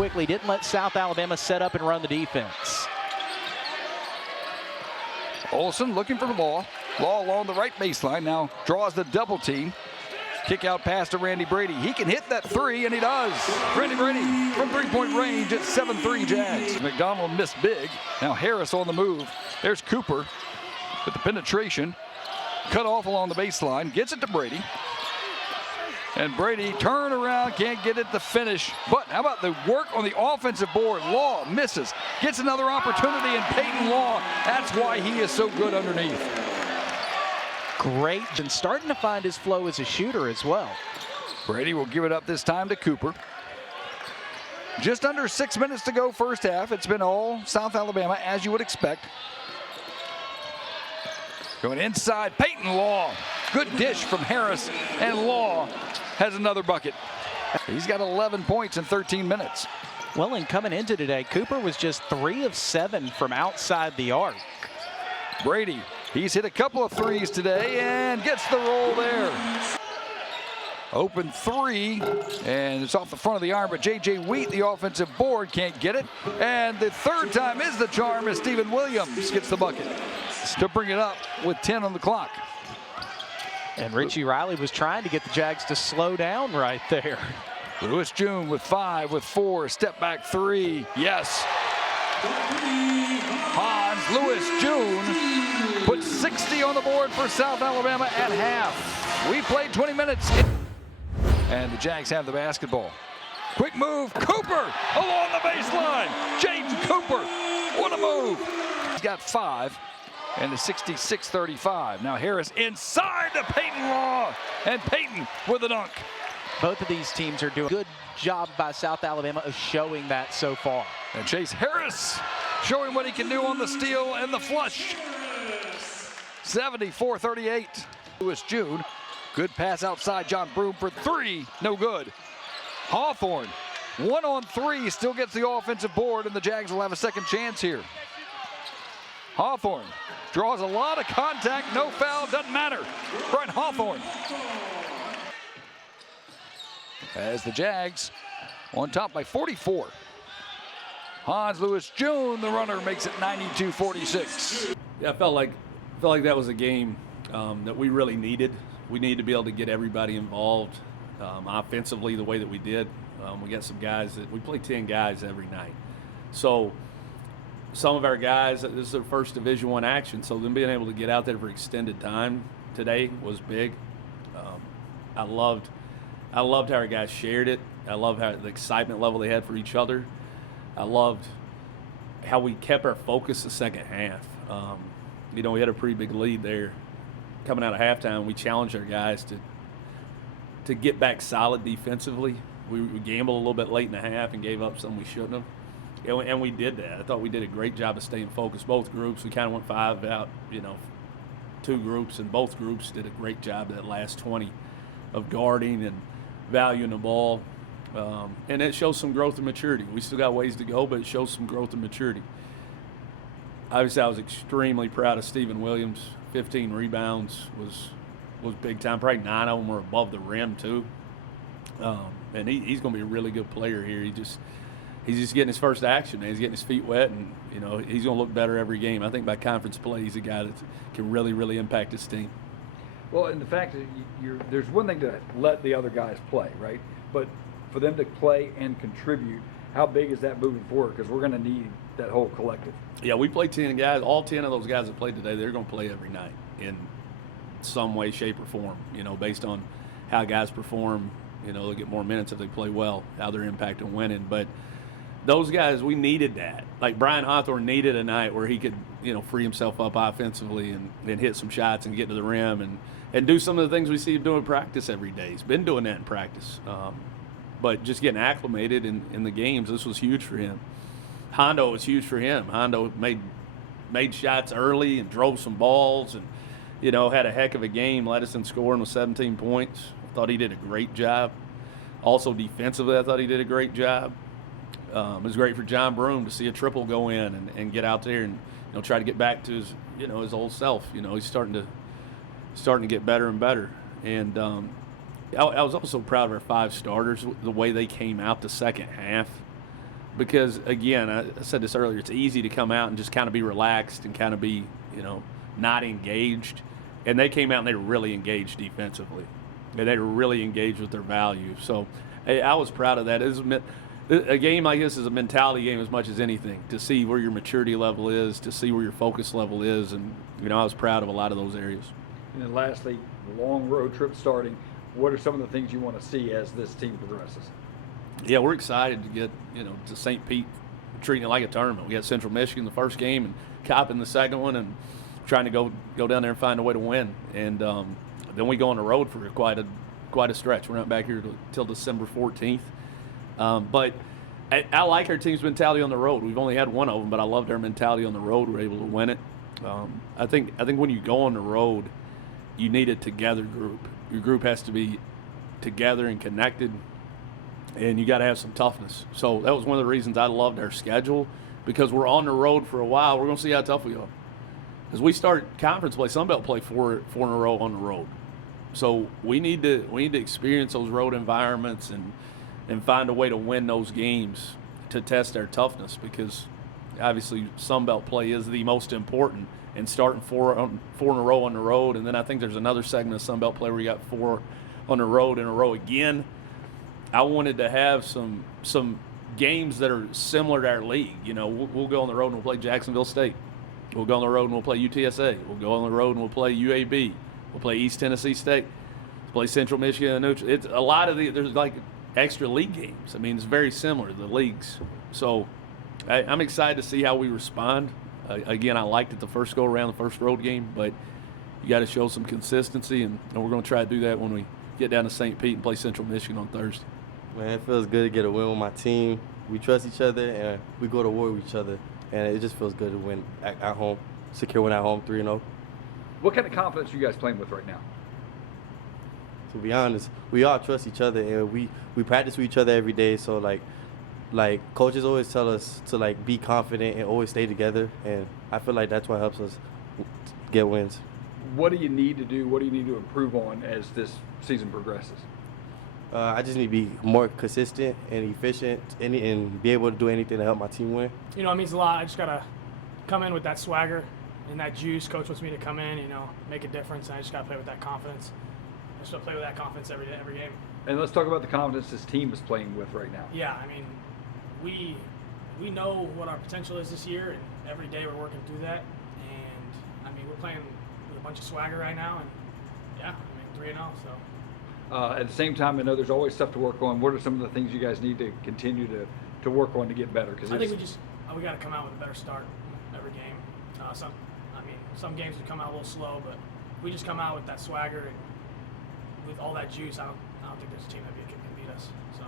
quickly, didn't let South Alabama set up and run the defense. Olsen looking for the ball. Law along the right baseline, now draws the double team. Kick out pass to Randy Brady. He can hit that three, and he does. Randy Brady from three-point range at 7-3 Jags. McDonald missed big. Now Harris on the move. There's Cooper with the penetration. Cut off along the baseline. Gets it to Brady. And Brady turn around, can't get it to finish. But how about the work on the offensive board? Law misses. Gets another opportunity, and Peyton Law, that's why he is so good underneath. Great, and starting to find his flow as a shooter as well. Brady will give it up this time to Cooper. Just under 6 minutes to go first half. It's been all South Alabama, as you would expect. Going inside, Peyton Law. Good dish from Harris, and Law has another bucket. He's got 11 points in 13 minutes. Well, and coming into today, Cooper was just 3 of 7 from outside the arc. Brady, he's hit a couple of threes today and gets the roll there. Open three, and it's off the front of the arm, but J.J. Wheat, the offensive board, can't get it. And the third time is the charm as Stephen Williams gets the bucket to bring it up with 10 on the clock. And Richie Riley was trying to get the Jags to slow down right there. Lewis June with 5, with 4, step back 3, yes. Hans Lewis June puts 60 on the board for South Alabama at half. We played 20 minutes. And the Jags have the basketball. Quick move, Cooper along the baseline. Jaden Cooper, what a move. He's got 5 and a 66-35. Now Harris inside to Peyton Law, and Peyton with a dunk. Both of these teams are doing a good job by South Alabama of showing that so far. And Chase Harris showing what he can do on the steal and the flush. 74-38. Lewis June, good pass outside. John Broome for 3, no good. Hawthorne, 1 on 3, still gets the offensive board, and the Jags will have a second chance here. Hawthorne draws a lot of contact, no foul, doesn't matter. Brent Hawthorne. As the Jags on top by 44. Hans Lewis June, the runner, makes it 92-46. Yeah, I felt like that was a game that we really needed. We needed to be able to get everybody involved offensively the way that we did. We got some guys that we play 10 guys every night. So some of our guys, this is their first Division I action, so them being able to get out there for extended time today was big. I loved how our guys shared it. I loved how the excitement level they had for each other. I loved how we kept our focus the second half. We had a pretty big lead there. Coming out of halftime, we challenged our guys to get back solid defensively. We gambled a little bit late in the half and gave up something we shouldn't have. And we did that. I thought we did a great job of staying focused. Both groups, we kind of went 5 out, 2 groups, and both groups did a great job that last 20 of guarding and valuing the ball. And it shows some growth and maturity. We still got ways to go, but it shows some growth and maturity. Obviously, I was extremely proud of Stephen Williams. 15 rebounds was big time. Probably 9 of them were above the rim, too. And he's going to be a really good player here. He's just getting his first action. He's getting his feet wet, and he's going to look better every game. I think by conference play, he's a guy that can really, really impact his team. Well, and the fact that there's one thing to let the other guys play, right? But for them to play and contribute, how big is that moving forward? Because we're going to need that whole collective. Yeah, we play 10 guys. All 10 of those guys that played today, they're going to play every night in some way, shape, or form, based on how guys perform. They'll get more minutes if they play well, how they're impacting winning. But those guys, we needed that. Like Brian Hawthorne needed a night where he could, free himself up offensively and hit some shots and get to the rim and do some of the things we see him doing in practice every day. He's been doing that in practice. But just getting acclimated in the games, this was huge for him. Hondo was huge for him. Hondo made shots early and drove some balls and, had a heck of a game. Led us in scoring with 17 points. I thought he did a great job. Also defensively, I thought he did a great job. It was great for John Broome to see a triple go in and get out there and try to get back to his his old self. He's starting to get better and better. And I was also proud of our 5 starters, the way they came out the second half. because again, I said this earlier, it's easy to come out and just kind of be relaxed and kind of be, not engaged. And they came out and they were really engaged defensively. And they were really engaged with their value. So I was proud of that. A game like this is a mentality game as much as anything, to see where your maturity level is, to see where your focus level is. And, I was proud of a lot of those areas. And then lastly, long road trip starting. What are some of the things you want to see as this team progresses? Yeah, we're excited to get, to St. Pete, treating it like a tournament. We got Central Michigan the first game and Coppin the second one, and trying to go down there and find a way to win. And then we go on the road for quite a stretch. We're not back here till December 14th. But I like our team's mentality on the road. We've only had one of them, but I loved our mentality on the road. We're able to win it. I think when you go on the road, you need a together group. Your group has to be together and connected, and you got to have some toughness. So that was one of the reasons I loved our schedule, because we're on the road for a while. We're going to see how tough we are. As we start conference play, Sunbelt play four in a row on the road. So we need to experience those road environments and find a way to win those games to test our toughness, because obviously Sunbelt play is the most important, and starting four in a row on the road. And then I think there's another segment of Sunbelt play where you got 4 on the road in a row again. I wanted to have some games that are similar to our league. We'll go on the road and we'll play Jacksonville State. We'll go on the road and we'll play UTSA. We'll go on the road and we'll play UAB. We'll play East Tennessee State. We'll play Central Michigan and Neutral. It's a lot of there's like extra league games. I mean, it's very similar to the leagues. So I'm excited to see how we respond. Again, I liked it the first go around, the first road game, but you got to show some consistency, and we're going to try to do that when we get down to St. Pete and play Central Michigan on Thursday. Man, it feels good to get a win with my team. We trust each other, and we go to war with each other, and it just feels good to win at home, secure win at home, 3-0. What kind of confidence are you guys playing with right now? To be honest, we all trust each other, and we practice with each other every day. So like coaches always tell us to like be confident and always stay together, and I feel like that's what helps us get wins. What do you need to do? What do you need to improve on as this season progresses? I just need to be more consistent and efficient and be able to do anything to help my team win. It means a lot. I just got to come in with that swagger and that juice. Coach wants me to come in, make a difference, and I just got to play with that confidence. I just got to play with that confidence every day, every game. And let's talk about the confidence this team is playing with right now. Yeah, I mean, we know what our potential is this year, and every day we're working through that. And, I mean, we're playing with a bunch of swagger right now, and, yeah, 3-0, so. At the same time, I know there's always stuff to work on. What are some of the things you guys need to continue to work on to get better? I think we got to come out with a better start every game. Some games we come out a little slow, but we just come out with that swagger and with all that juice. I don't think there's a team that can beat us. So.